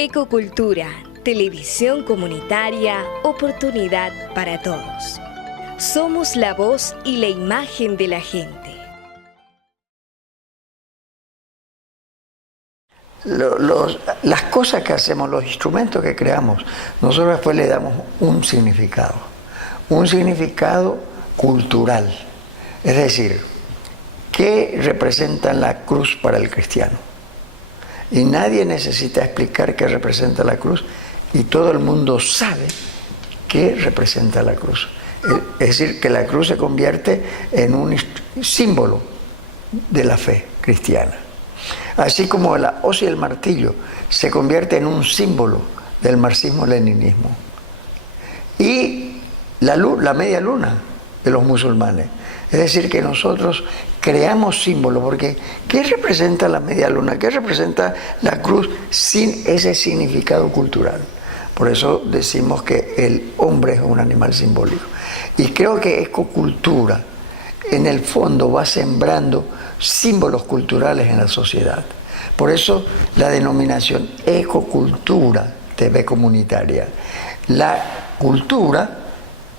Ecocultura, televisión comunitaria, oportunidad para todos. Somos la voz y la imagen de la gente. Las cosas que hacemos, los instrumentos que creamos, nosotros después le damos un significado cultural. Es decir, ¿qué representa la cruz para el cristiano? Y nadie necesita explicar qué representa la cruz, y todo el mundo sabe qué representa la cruz. Es decir, que la cruz se convierte en un símbolo de la fe cristiana. Así como la hoz y el martillo se convierte en un símbolo del marxismo-leninismo. Y la media luna de los musulmanes. Es decir, que nosotros creamos símbolos, porque ¿qué representa la media luna? ¿Qué representa la cruz sin ese significado cultural? Por eso decimos que el hombre es un animal simbólico. Y creo que ecocultura, en el fondo, va sembrando símbolos culturales en la sociedad. Por eso la denominación Ecocultura TV comunitaria. La cultura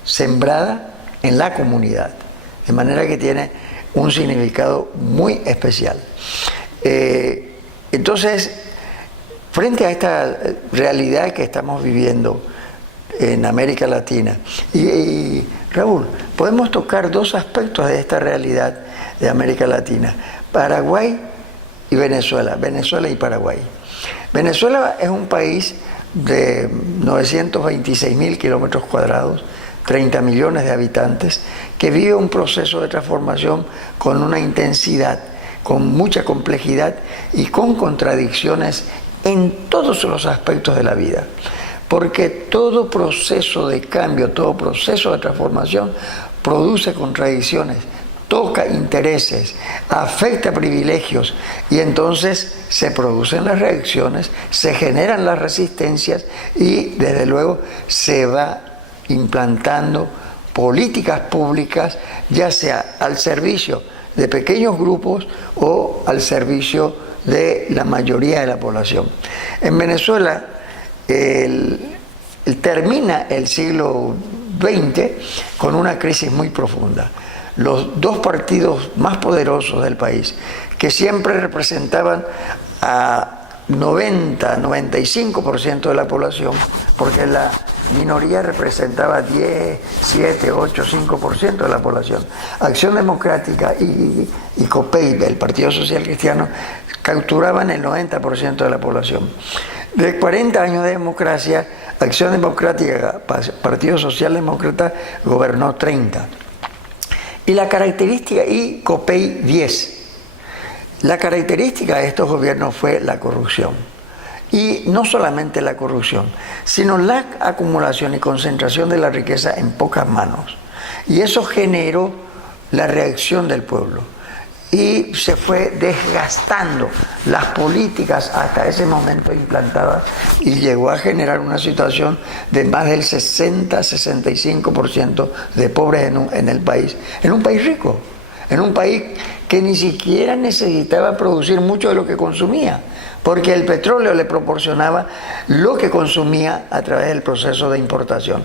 sembrada en la comunidad. De manera que tiene un significado muy especial. Entonces, frente a esta realidad que estamos viviendo en América Latina, y Raúl, podemos tocar dos aspectos de esta realidad de América Latina: Paraguay y Venezuela, Venezuela y Paraguay. Venezuela es un país de 926.000 kilómetros cuadrados, 30 millones de habitantes, que vive un proceso de transformación con una intensidad, con mucha complejidad y con contradicciones en todos los aspectos de la vida. Porque todo proceso de cambio, todo proceso de transformación produce contradicciones, toca intereses, afecta privilegios, y entonces se producen las reacciones, se generan las resistencias y desde luego se va implantando políticas públicas, ya sea al servicio de pequeños grupos o al servicio de la mayoría de la población. En Venezuela termina el siglo XX con una crisis muy profunda. Los dos partidos más poderosos del país, que siempre representaban a 90-95% de la población, porque la minoría representaba 10, 7, 8, 5% de la población. Acción Democrática y COPEI, el Partido Social Cristiano, capturaban el 90% de la población. De 40 años de democracia, Acción Democrática, Partido Social Demócrata, gobernó 30. Y la característica, y COPEI 10. La característica de estos gobiernos fue la corrupción. Y no solamente la corrupción, sino la acumulación y concentración de la riqueza en pocas manos. Y eso generó la reacción del pueblo. Y se fue desgastando las políticas hasta ese momento implantadas, y llegó a generar una situación de más del 60-65% de pobres en el país. En un país rico, en un país que ni siquiera necesitaba producir mucho de lo que consumía, porque el petróleo le proporcionaba lo que consumía a través del proceso de importación.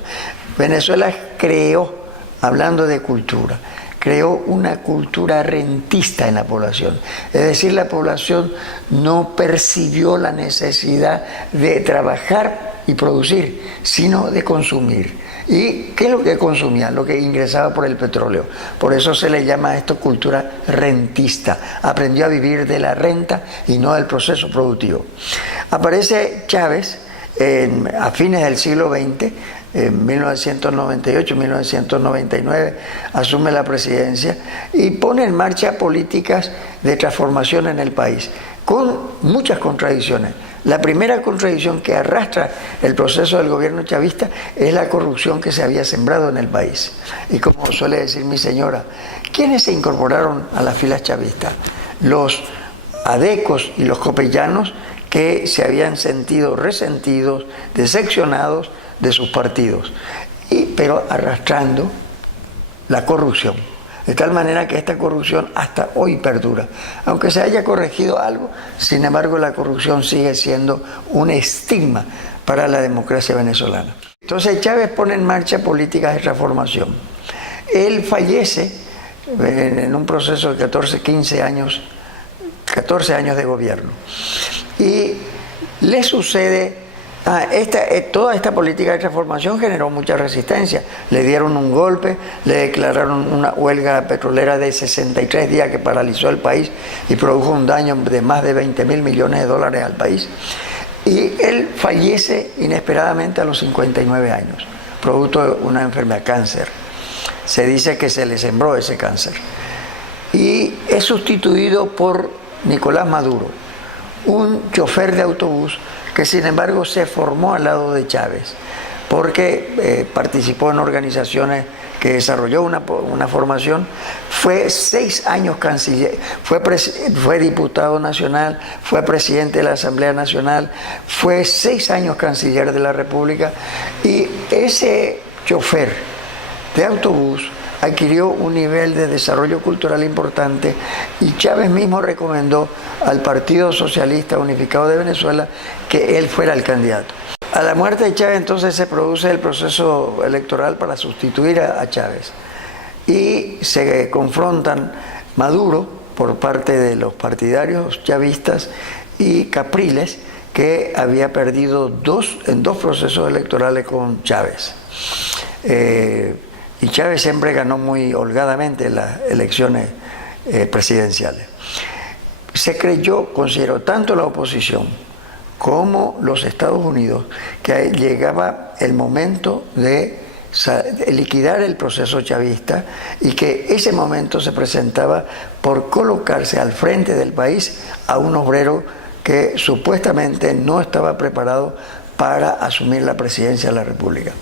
Venezuela creó, hablando de cultura, creó una cultura rentista en la población. Es decir, la población no percibió la necesidad de trabajar y producir, sino de consumir. ¿Y qué es lo que consumía? Lo que ingresaba por el petróleo. Por eso se le llama a esto cultura rentista. Aprendió a vivir de la renta y no del proceso productivo. Aparece Chávez a fines del siglo XX, en 1998, 1999, asume la presidencia y pone en marcha políticas de transformación en el país, con muchas contradicciones. La primera contradicción que arrastra el proceso del gobierno chavista es la corrupción que se había sembrado en el país. Y como suele decir mi señora, ¿quiénes se incorporaron a las filas chavistas? Los adecos y los copellanos, que se habían sentido resentidos, decepcionados de sus partidos, pero arrastrando la corrupción. De tal manera que esta corrupción hasta hoy perdura. Aunque se haya corregido algo, sin embargo la corrupción sigue siendo un estigma para la democracia venezolana. Entonces Chávez pone en marcha políticas de transformación. Él fallece en un proceso de 14 años de gobierno. Y le sucede... toda esta política de transformación generó mucha resistencia. Le dieron un golpe, le declararon una huelga petrolera de 63 días que paralizó el país y produjo un daño de más de 20.000 millones de dólares al país. Y él fallece inesperadamente a los 59 años, producto de una enfermedad, cáncer. Se dice que se le sembró ese cáncer. Y es sustituido por Nicolás Maduro, un chofer de autobús que sin embargo se formó al lado de Chávez, porque participó en organizaciones que desarrolló una formación, fue 6 años canciller, fue diputado nacional, fue presidente de la Asamblea Nacional, fue 6 años canciller de la República, y ese chofer de autobús adquirió un nivel de desarrollo cultural importante y Chávez mismo recomendó al Partido Socialista Unificado de Venezuela que él fuera el candidato. A la muerte de Chávez entonces se produce el proceso electoral para sustituir a Chávez y se confrontan Maduro por parte de los partidarios chavistas y Capriles, que había perdido en dos procesos electorales con Chávez. Y Chávez siempre ganó muy holgadamente las elecciones presidenciales. Consideró tanto la oposición como los Estados Unidos que llegaba el momento de liquidar el proceso chavista y que ese momento se presentaba por colocarse al frente del país a un obrero que supuestamente no estaba preparado para asumir la presidencia de la República.